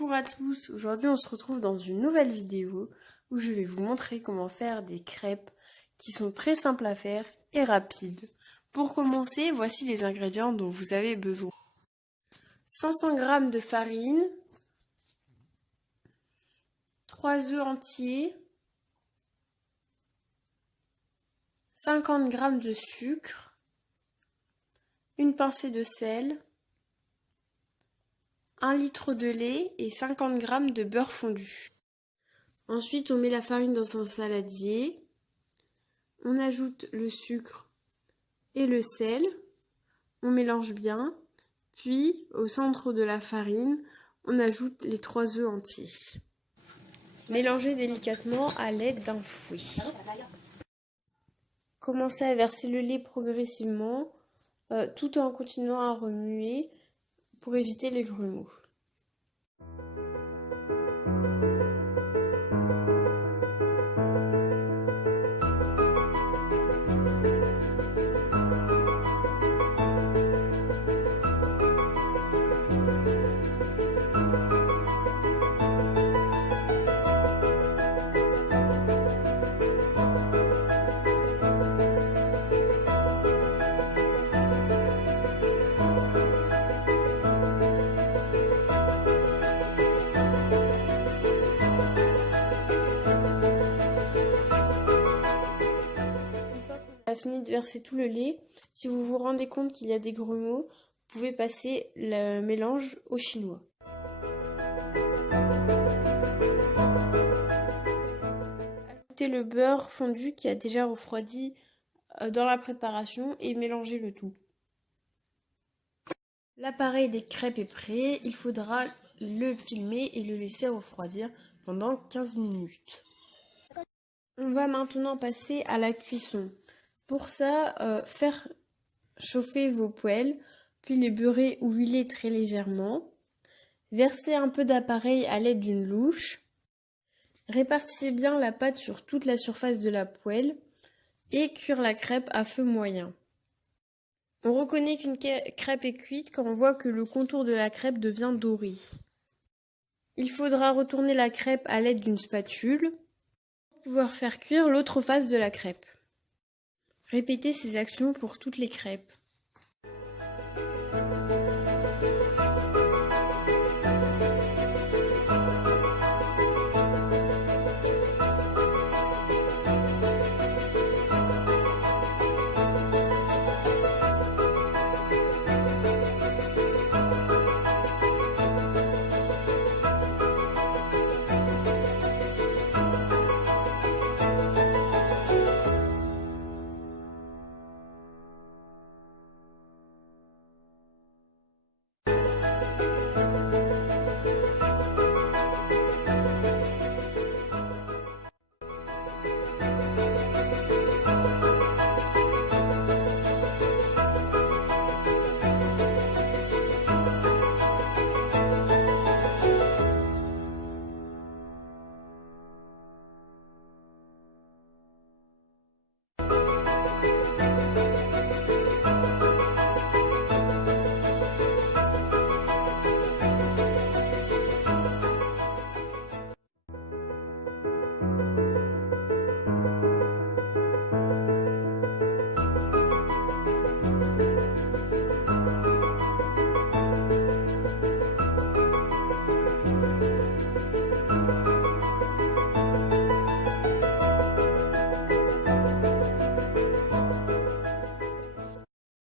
Bonjour à tous, aujourd'hui on se retrouve dans une nouvelle vidéo où je vais vous montrer comment faire des crêpes qui sont très simples à faire et rapides. Pour commencer, voici les ingrédients dont vous avez besoin. 500 g de farine, 3 œufs entiers, 50 g de sucre, une pincée de sel, 1 litre de lait et 50 g de beurre fondu. Ensuite, on met la farine dans un saladier, on ajoute le sucre et le sel, on mélange bien, puis au centre de la farine, on ajoute les 3 œufs entiers. Mélangez délicatement à l'aide d'un fouet. Commencez à verser le lait progressivement, tout en continuant à remuer pour éviter les grumeaux. Fini de verser tout le lait. Si vous vous rendez compte qu'il y a des grumeaux, vous pouvez passer le mélange au chinois. Ajoutez le beurre fondu qui a déjà refroidi dans la préparation et mélangez le tout. L'appareil des crêpes est prêt, il faudra le filmer et le laisser refroidir pendant 15 minutes. On va maintenant passer à la cuisson. Pour ça, faire chauffer vos poêles, puis les beurrer ou huiler très légèrement. Versez un peu d'appareil à l'aide d'une louche. Répartissez bien la pâte sur toute la surface de la poêle et cuire la crêpe à feu moyen. On reconnaît qu'une crêpe est cuite quand on voit que le contour de la crêpe devient doré. Il faudra retourner la crêpe à l'aide d'une spatule pour pouvoir faire cuire l'autre face de la crêpe. Répétez ces actions pour toutes les crêpes.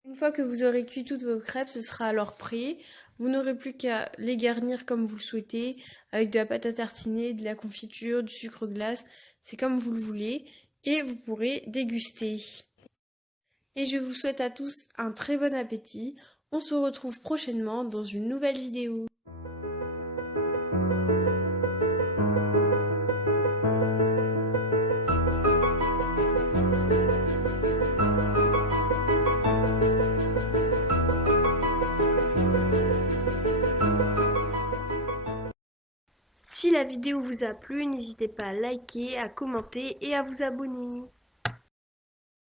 Une fois que vous aurez cuit toutes vos crêpes, ce sera alors prêt. Vous n'aurez plus qu'à les garnir comme vous le souhaitez, avec de la pâte à tartiner, de la confiture, du sucre glace, c'est comme vous le voulez, et vous pourrez déguster. Et je vous souhaite à tous un très bon appétit. On se retrouve prochainement dans une nouvelle vidéo. Si la vidéo vous a plu, n'hésitez pas à liker, à commenter et à vous abonner.